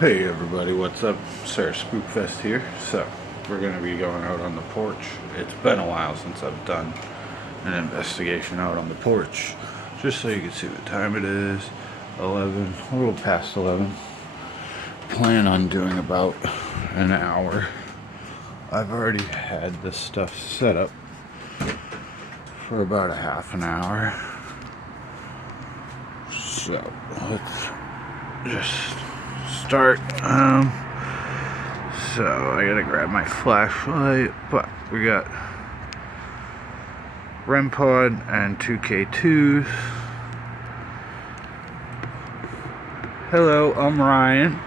Hey everybody, what's up? Sir Spookfest here. So, we're going to be going out on the porch. It's been a while since I've done an investigation out on the porch. Just so you can see what time it is. 11, a little past 11. Plan on doing about an hour. I've already had this stuff set up for about a half an hour. So, let's just start. So I gotta grab my flashlight, but we got REM pod and 2K2s. Hello, I'm Ryan.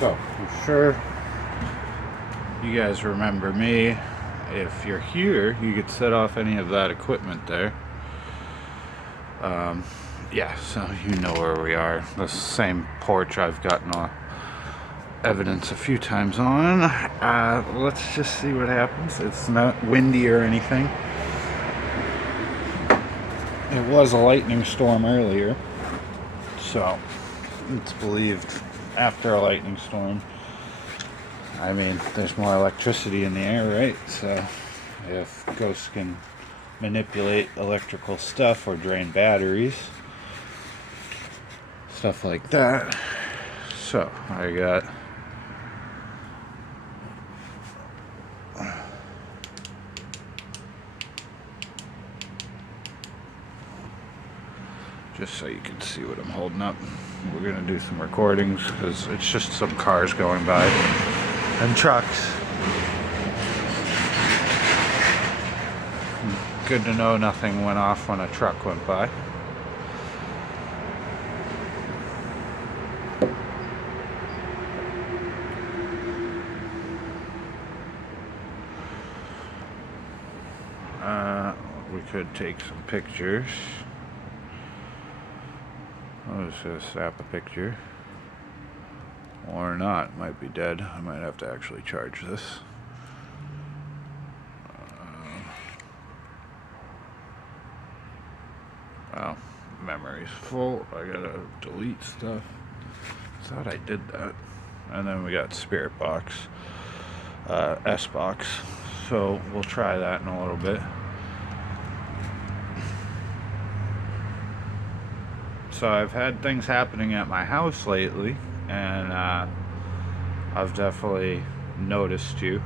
So, I'm sure you guys remember me. If you're here, you could set off any of that equipment there. Yeah, so you know where we are. The same porch I've gotten evidence a few times on. Let's just see what happens. It's not windy or anything. It was a lightning storm earlier, so it's believed after a lightning storm, I mean, there's more electricity in the air, right? So if ghosts can manipulate electrical stuff or drain batteries, stuff like that. So I got just so you can see what I'm holding up. We're gonna do some recordings because it's just some cars going by and trucks. Good to know nothing went off when a truck went by. We could take some pictures. I'll just snap a picture. Or not. It might be dead. I might have to actually charge this. Well, memory's full. I gotta delete stuff. Thought I did that. And then we got Spirit Box, S Box. So we'll try that in a little bit. So I've had things happening at my house lately, and I've definitely noticed you.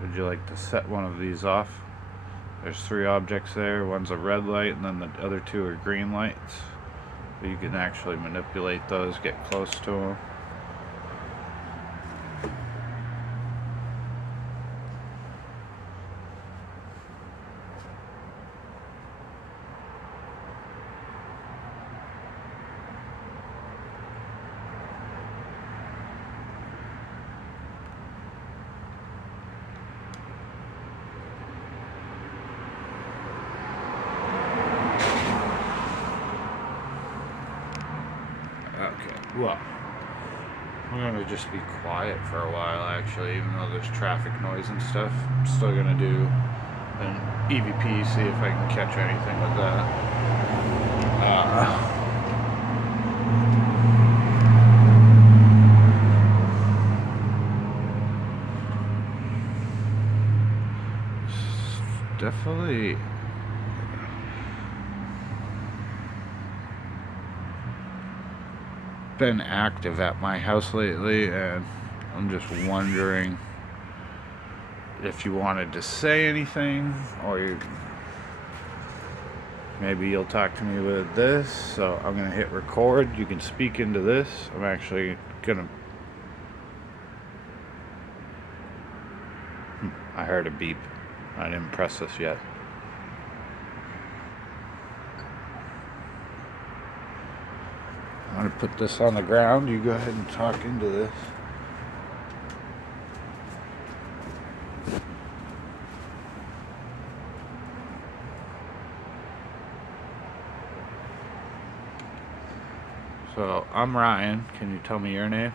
Would you like to set one of these off? There's 3 objects there. One's a red light, and then the other 2 are green lights. But you can actually manipulate those, get close to them. Okay, well, we're gonna just be quiet for a while actually, even though there's traffic noise and stuff. I'm still gonna do an EVP, see if I can catch anything with that. Definitely been active at my house lately, and I'm just wondering if you wanted to say anything, or maybe you'll talk to me with this. So I'm gonna hit record. You can speak into this. I'm actually gonna I heard a beep. I didn't press this yet. I'm going to put this on the ground. You go ahead and talk into this. So, I'm Ryan. Can you tell me your name?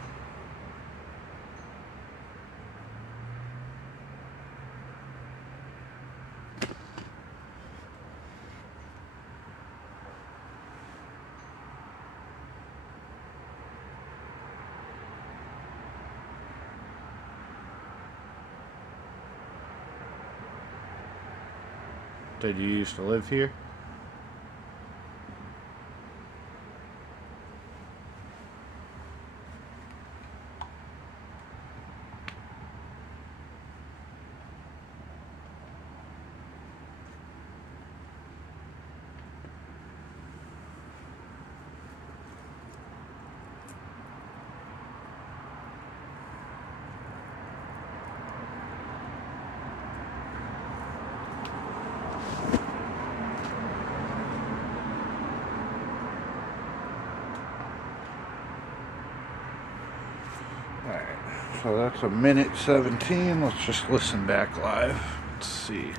Did you used to live here? Alright, so that's a minute 17. Let's just listen back live. Let's see.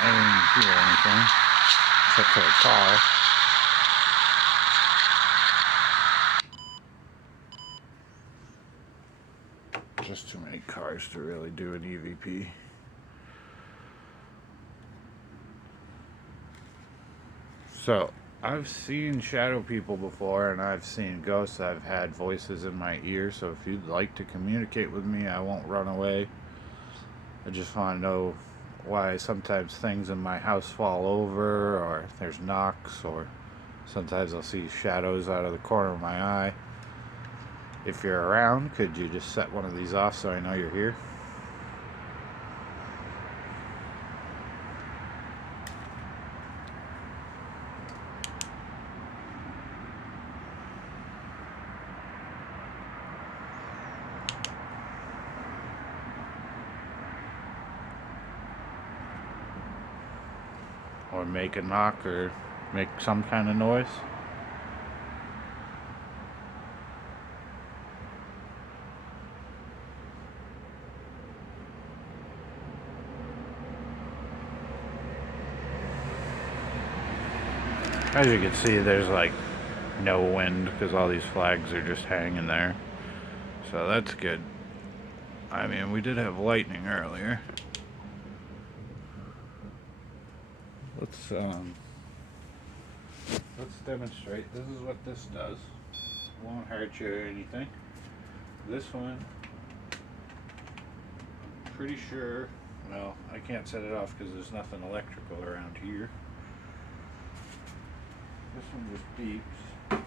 I didn't hear anything except for a car. Just too many cars to really do an EVP. So, I've seen shadow people before, and I've seen ghosts. I've had voices in my ear, so if you'd like to communicate with me, I won't run away. I just want to know why sometimes things in my house fall over, or there's knocks, or sometimes I'll see shadows out of the corner of my eye. If you're around, could you just set one of these off so I know you're here? Or make a knock or make some kind of noise. As you can see, there's like no wind because all these flags are just hanging there. So that's good. I mean, we did have lightning earlier. Let's demonstrate. This is what this does. Won't hurt you or anything. This one, I'm pretty sure, well, I can't set it off because there's nothing electrical around here. This one just beeps.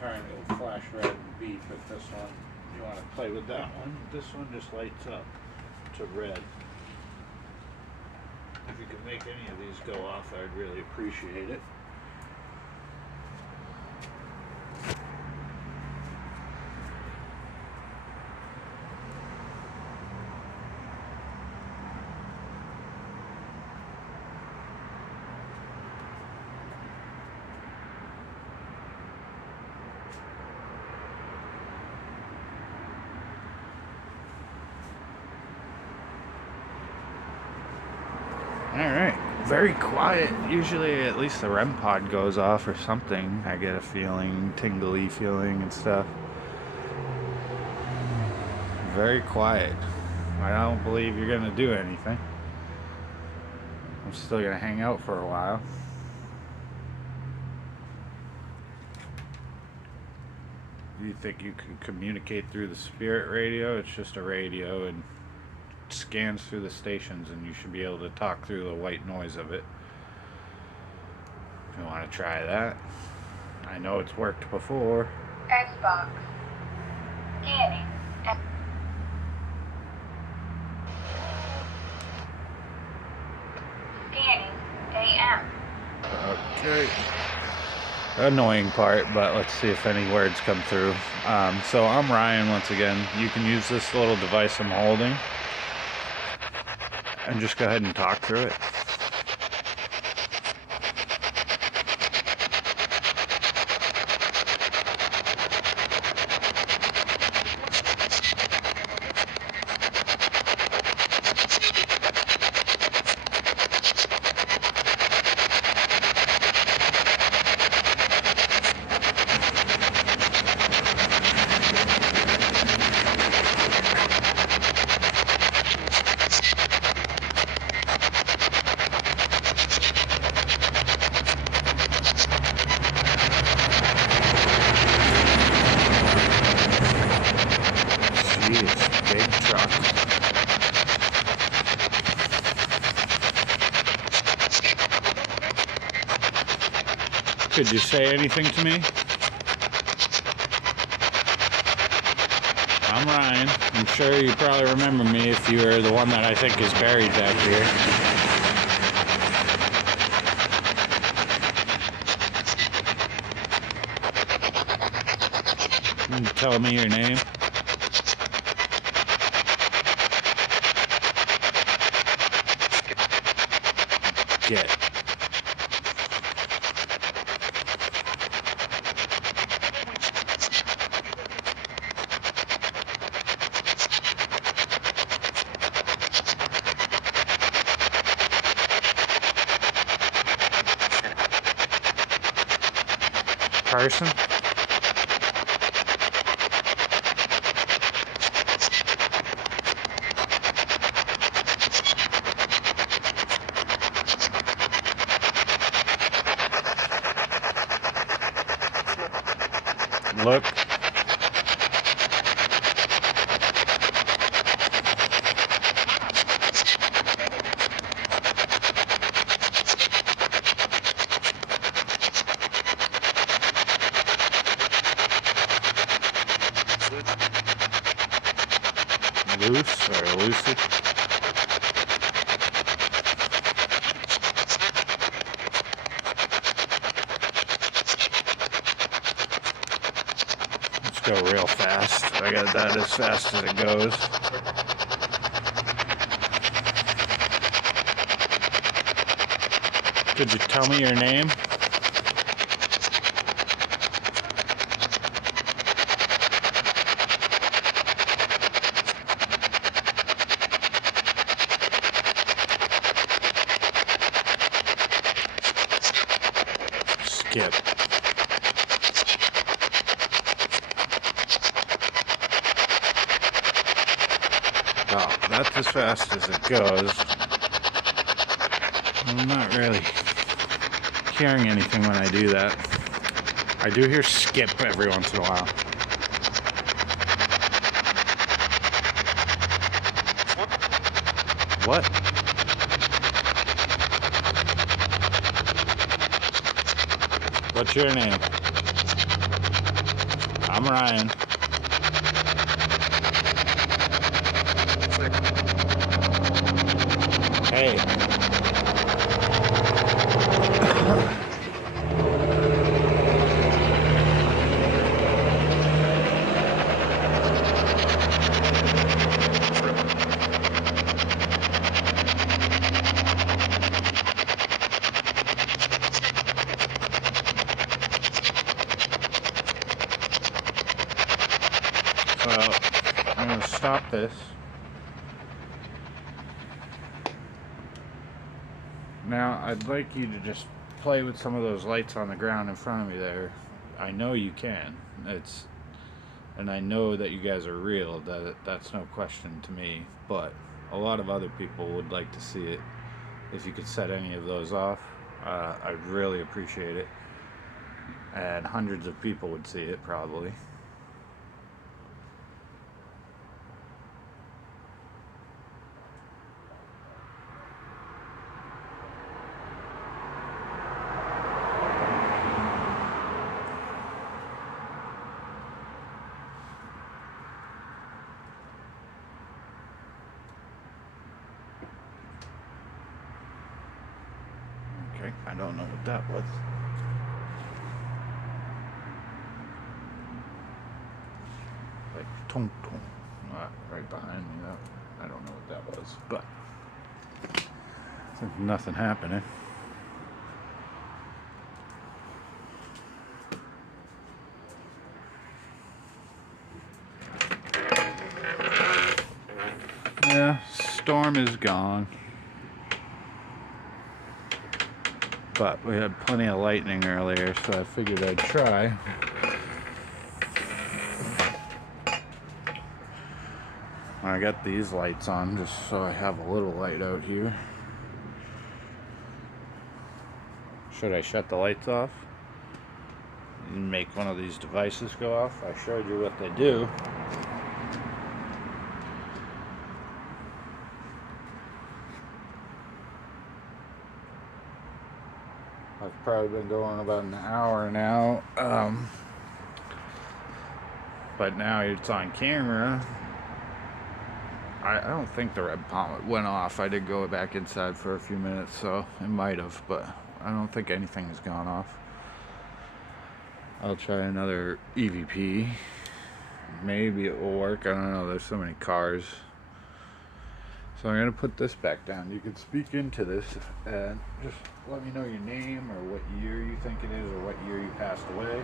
Turn, it'll flash red and beep with this one. You want to play with that one. This one just lights up to red. If you could make any of these go off, I'd really appreciate it. Alright, very quiet. Usually at least the REM pod goes off or something. I get a feeling, tingly feeling and stuff. Very quiet. I don't believe you're gonna do anything. I'm still gonna hang out for a while. You think you can communicate through the spirit radio? It's just a radio and scans through the stations, and you should be able to talk through the white noise of it. If you want to try that. I know it's worked before. Xbox. Scanning. Scanning. AM. Okay. Annoying part, but let's see if any words come through. So I'm Ryan once again. You can use this little device I'm holding and just go ahead and talk through it. Jeez, big truck. Could you say anything to me? I'm Ryan. I'm sure you probably remember me if you were the one that I think is buried back here. Can you tell me your name? Get. Person? Look. Loose or lucid? Let's go real fast. I got that as fast as it goes. Could you tell me your name? Skip. Oh, that's as fast as it goes. I'm not really hearing anything when I do that. I do hear skip every once in a while. What? What's your name? I'm Ryan. Hey. So, I'm going to stop this. Now, I'd like you to just play with some of those lights on the ground in front of me there. I know you can. And I know that you guys are real. That's no question to me. But a lot of other people would like to see it. If you could set any of those off, I'd really appreciate it. And hundreds of people would see it probably. Okay, I don't know what that was. Like tung tung, right behind me. I don't know what that was, but there's nothing happening. Yeah, storm is gone. But we had plenty of lightning earlier, so I figured I'd try. I got these lights on just so I have a little light out here. Should I shut the lights off and make one of these devices go off? I showed you what they do. I've probably been going about an hour now, but now it's on camera. I don't think the red pommet went off. I did go back inside for a few minutes, so it might have, but I don't think anything has gone off. I'll try another EVP. Maybe it will work. I don't know. There's so many cars. So I'm going to put this back down. You can speak into this and just let me know your name or what year you think it is or what year you passed away.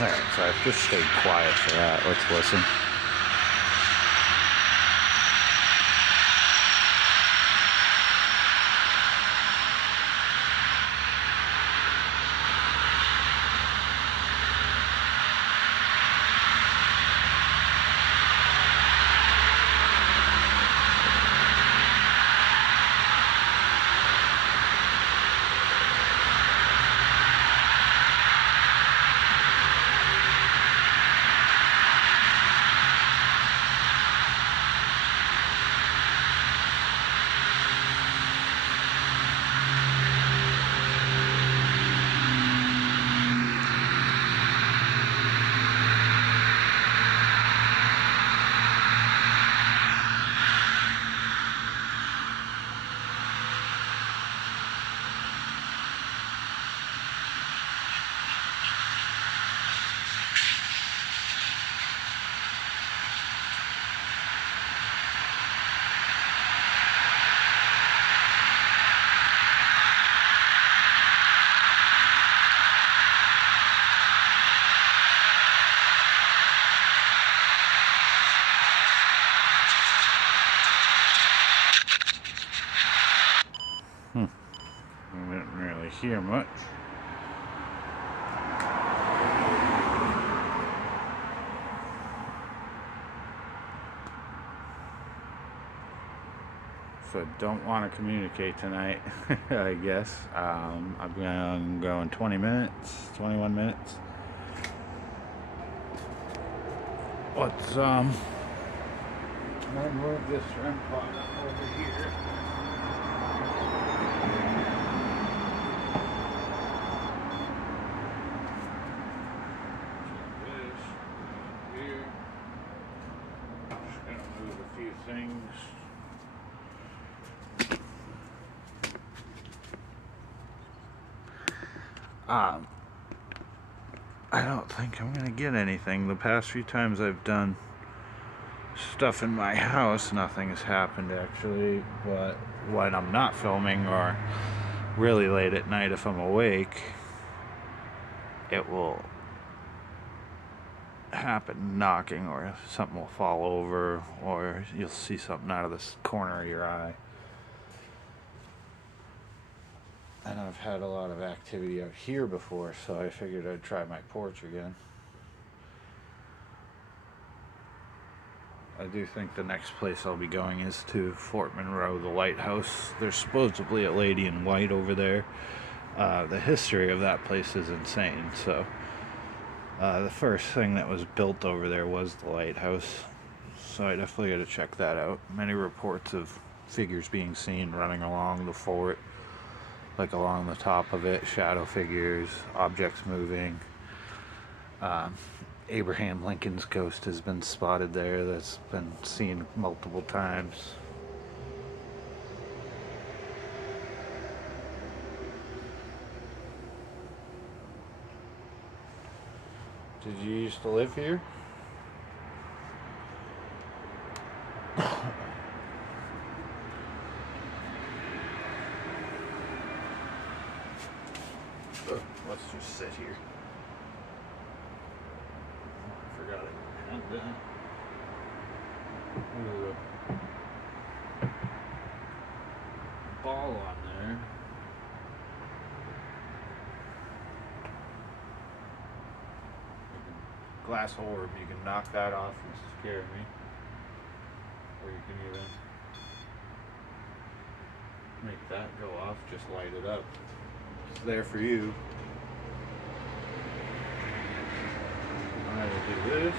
Alright, so I've just stayed quiet for that. Let's listen. hear much. So I don't want to communicate tonight, I guess. I'm going 20 minutes, 21 minutes. Let's I'm gonna move this REM pod up over here. This here. Just gonna move a few things. I don't think I'm gonna get anything. The past few times I've done stuff in my house, nothing has happened actually. But when I'm not filming or really late at night, if I'm awake, it will happen knocking, or something will fall over, or you'll see something out of this corner of your eye. And I've had a lot of activity out here before, so I figured I'd try my porch again. I do think the next place I'll be going is to Fort Monroe, the lighthouse. There's supposedly a lady in white over there. The history of that place is insane. So the first thing that was built over there was the lighthouse. So I definitely got to check that out. Many reports of figures being seen running along the fort, like along the top of it, shadow figures, objects moving. Abraham Lincoln's ghost has been spotted there. That's been seen multiple times. Did you used to live here? Let's just sit here. I forgot it. There's a ball on there. Glass orb, you can knock that off and scare me. Or you can even make that go off, just light it up. It's there for you. I will do this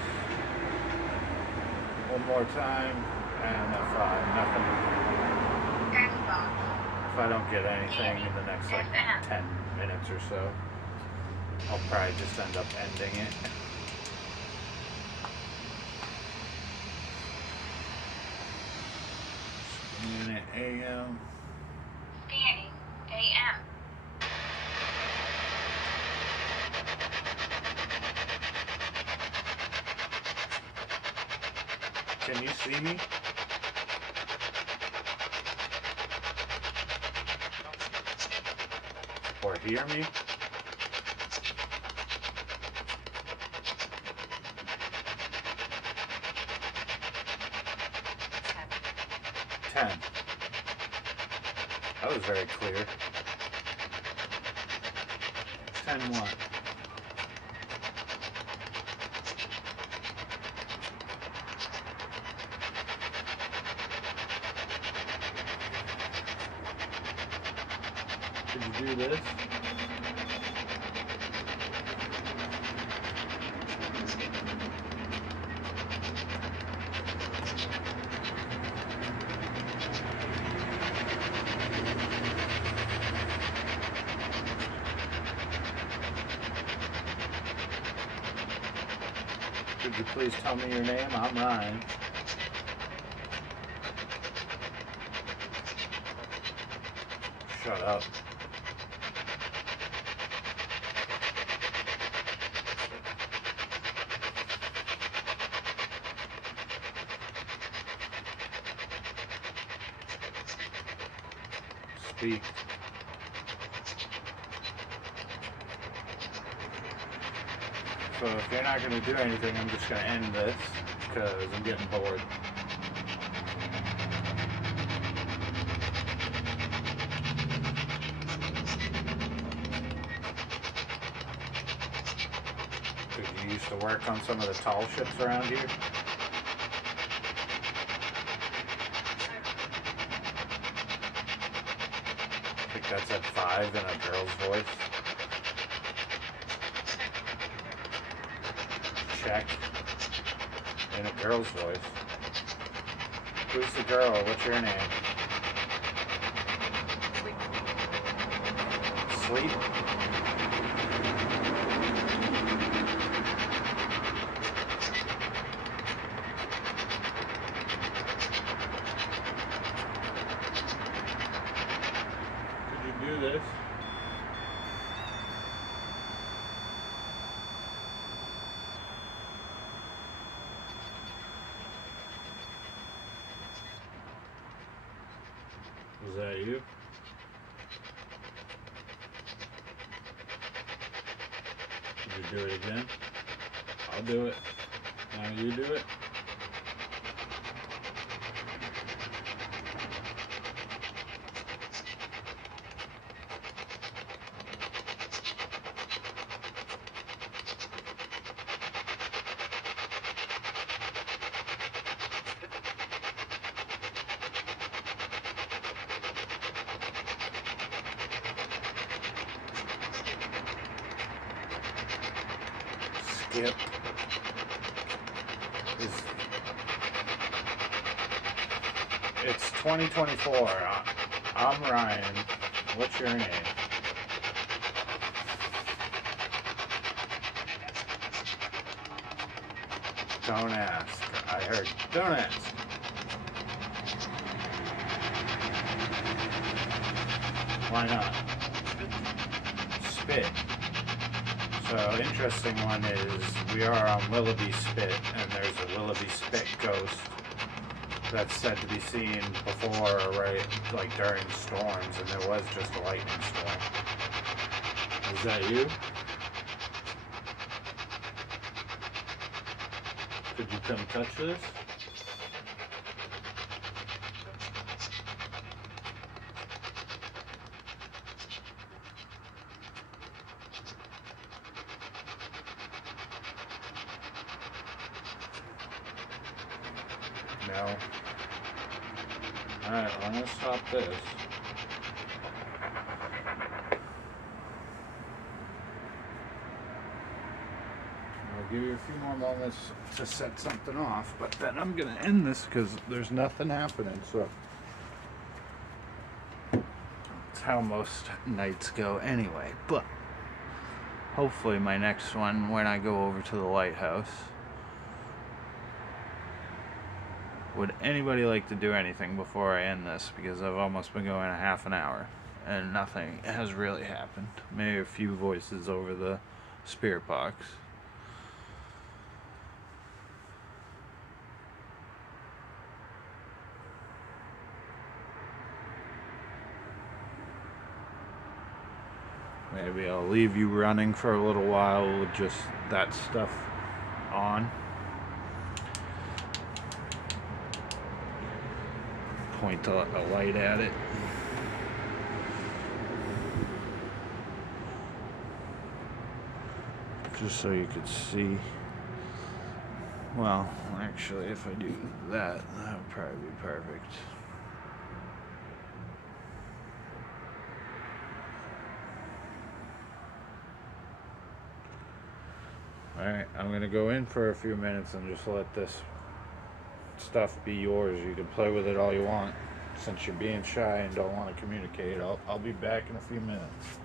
one more time, and if nothing, if I don't get anything in the next like 10 minutes or so, I'll probably just end up ending it. Scan it AM. Scanning AM. Can you see me? Or hear me? Ten. That was very clear. 10-1. Did you do this? Could you please tell me your name? I'm Ryan. Shut up. Speak. So if you're not going to do anything, I'm just going to end this because I'm getting bored. You used to work on some of the tall ships around here? I think that's at 5 in a girl's voice. Check. In a girl's voice. Who's the girl? What's your name? Sleep? Could you do this? Was that you? Could you do it again? I'll do it. Now you do it. Skip is it's 2024. I'm Ryan. What's your name? Don't ask. I heard. Don't ask. Why not? Spit. So, interesting one is we are on Willoughby Spit, and there's a Willoughby Spit ghost that's said to be seen before, right, like during storms, and there was just a lightning storm. Is that you? Could you come touch this? No. Alright, well, I'm gonna stop this. I'll give you a few more moments to set something off, but then I'm gonna end this because there's nothing happening, so. It's how most nights go anyway, but hopefully my next one, when I go over to the lighthouse. Would anybody like to do anything before I end this? Because I've almost been going a half an hour and nothing has really happened. Maybe a few voices over the spirit box. Maybe I'll leave you running for a little while with just that stuff on. Point a light at it. Just so you could see. Well, actually, if I do that, that would probably be perfect. Alright, I'm gonna go in for a few minutes and just let this stuff be yours. You can play with it all you want. Since you're being shy and don't want to communicate, I'll be back in a few minutes.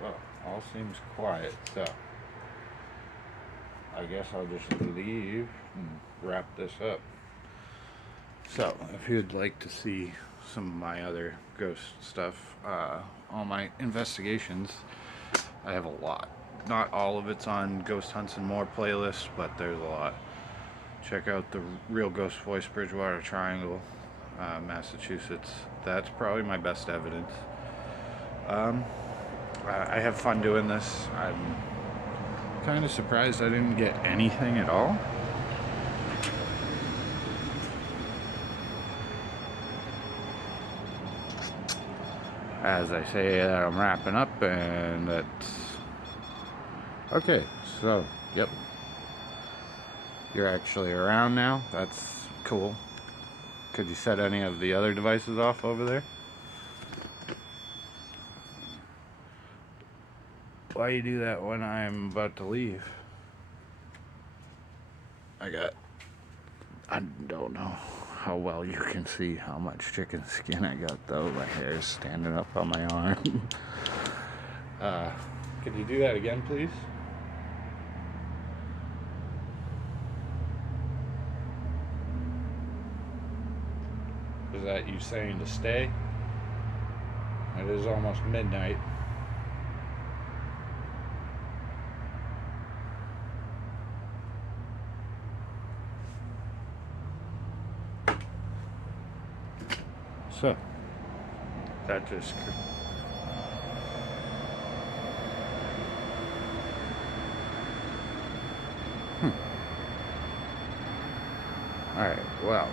Well, all seems quiet, so I guess I'll just leave and wrap this up. So, if you'd like to see some of my other ghost stuff, all my investigations, I have a lot. Not all of it's on Ghost Hunts and More playlist, but there's a lot. Check out the Real Ghost Voice Bridgewater Triangle, Massachusetts. That's probably my best evidence. I have fun doing this. I'm kind of surprised I didn't get anything at all. As I say that, I'm wrapping up, and that's okay. So, yep, you're actually around now. That's cool. Could you set any of the other devices off over there? Why you do that when I'm about to leave? I don't know how well you can see how much chicken skin I got though. My hair's standing up on my arm. Could you do that again, please? Is that you saying to stay? It is almost midnight. So, that just... Alright, well.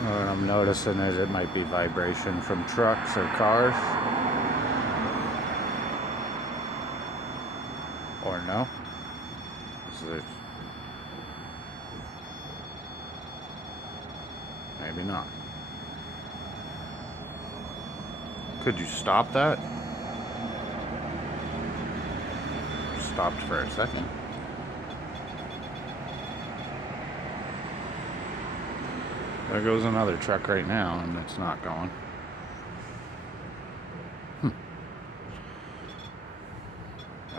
What I'm noticing is it might be vibration from trucks or cars. Or no. So maybe not. Could you stop that? Stopped for a second. There goes another truck right now, and it's not going.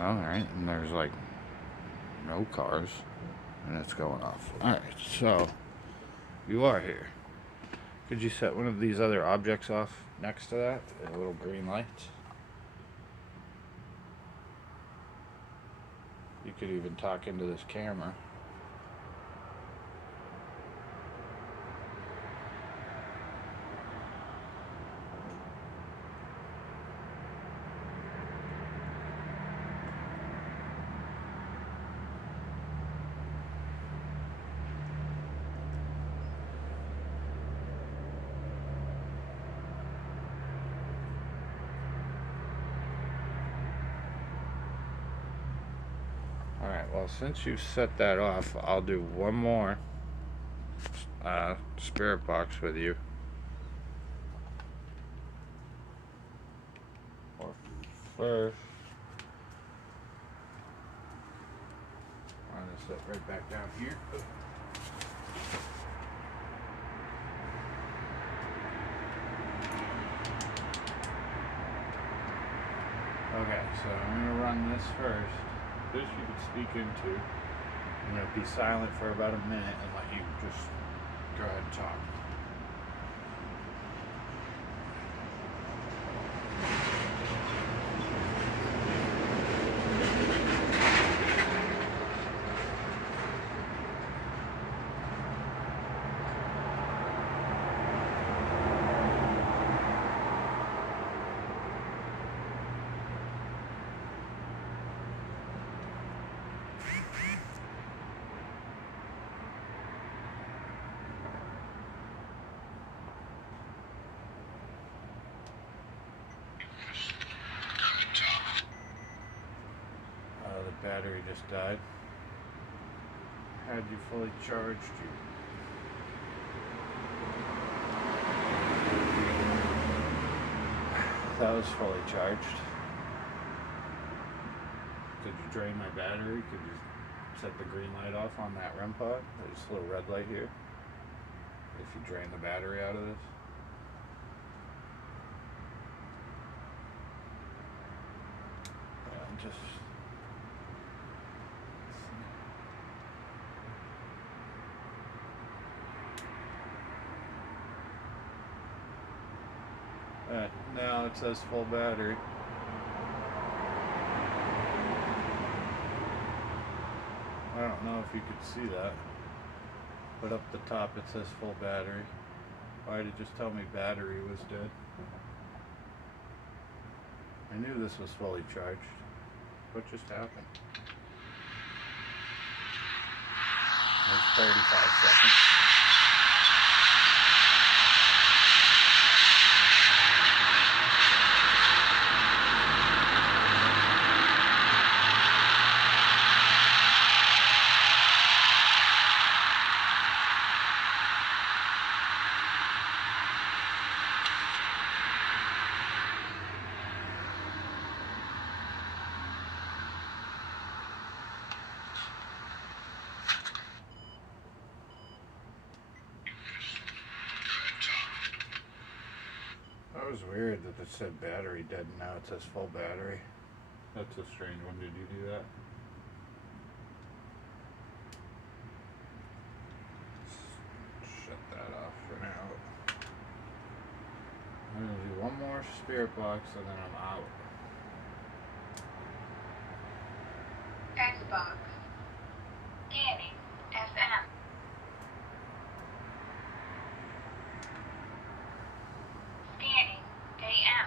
Alright, and there's like no cars, and it's going off. Alright, so you are here. Could you set one of these other objects off next to that? A little green light. You could even talk into this camera. Alright, well, since you set that off, I'll do one more spirit box with you. Or first, I'm gonna sit right back down here. Okay, so I'm gonna run this first. This you can speak into. I'm going to be silent for about a minute and let you just go ahead and talk. The battery just died. Had you fully charged you? That was fully charged. Could you drain my battery? Could you set the green light off on that REM pod? There's a little red light here. If you drain the battery out of this. just. Now it says full battery. I don't know if you could see that, but up the top it says full battery. Why did it just tell me battery was dead? I knew this was fully charged. What just happened? There's 35 seconds. That was weird that it said battery dead and now it says full battery. That's a strange one. Did you do that? Shut that off for now. I'm gonna do one more spirit box and then I'm out. Xbox. Scanning. FM. Scanning. AM.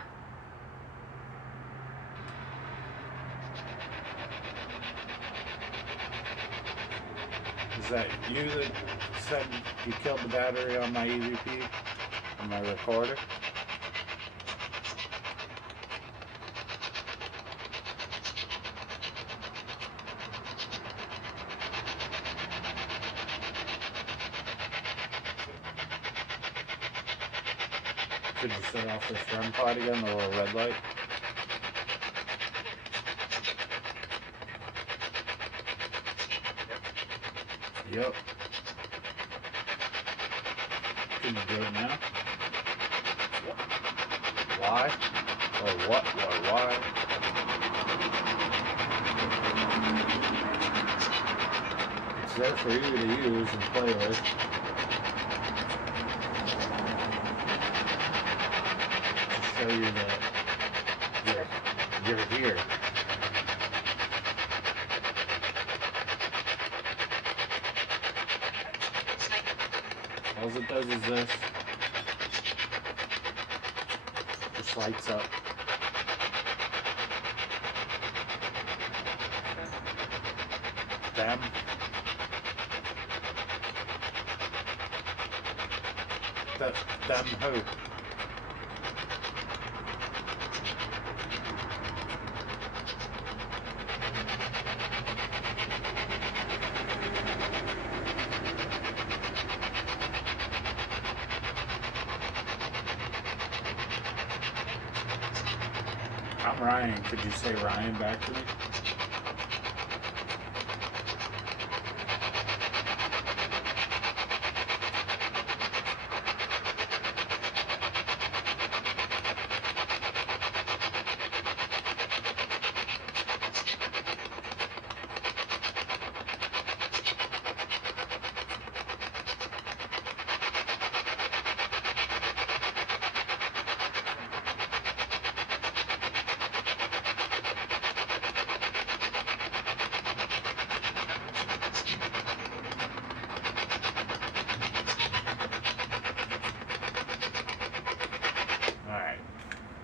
Is that you that said you killed the battery on my EVP? On my recorder? Could you set off this REM pod again, the little red light? Yep. Can you do it now? Why? Or what? Or why? It's there for you to use and play with. To show you that you're here. All it does is this. Just lights up. Them. Them who? I'm Ryan. Could you say Ryan back to me?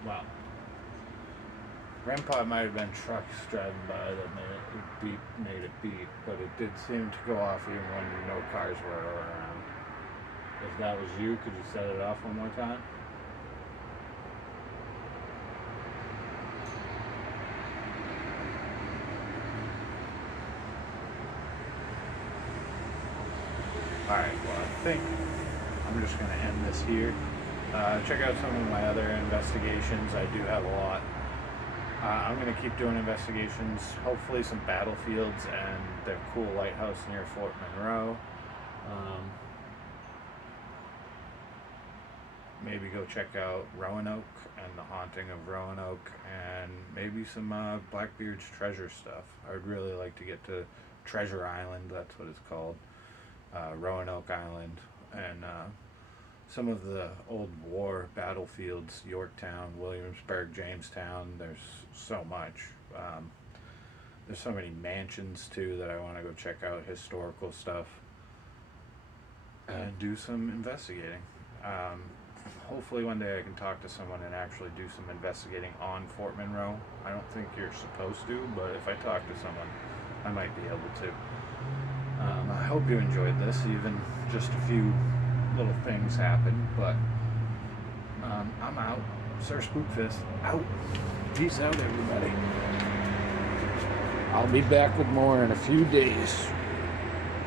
Well, Grandpa might have been trucks driving by that made it beep, but it did seem to go off even when no cars were around. If that was you, could you set it off one more time? Alright, well I think I'm just going to end this here. Check out some of my other investigations. I do have a lot. I'm going to keep doing investigations, hopefully some battlefields and the cool lighthouse near Fort Monroe. Maybe go check out Roanoke and the haunting of Roanoke, and maybe some Blackbeard's treasure stuff. I would really like to get to Treasure Island, that's what it's called, Roanoke Island, and some of the old war battlefields, Yorktown, Williamsburg, Jamestown. There's so much. There's so many mansions too that I want to go check out, historical stuff, and do some investigating. Hopefully one day I can talk to someone and actually do some investigating on Fort Monroe. I don't think you're supposed to, but if I talk to someone, I might be able to. I hope you enjoyed this, even just a few little things happened, but I'm out. Sir Spookfist, out. Peace out, everybody. I'll be back with more in a few days.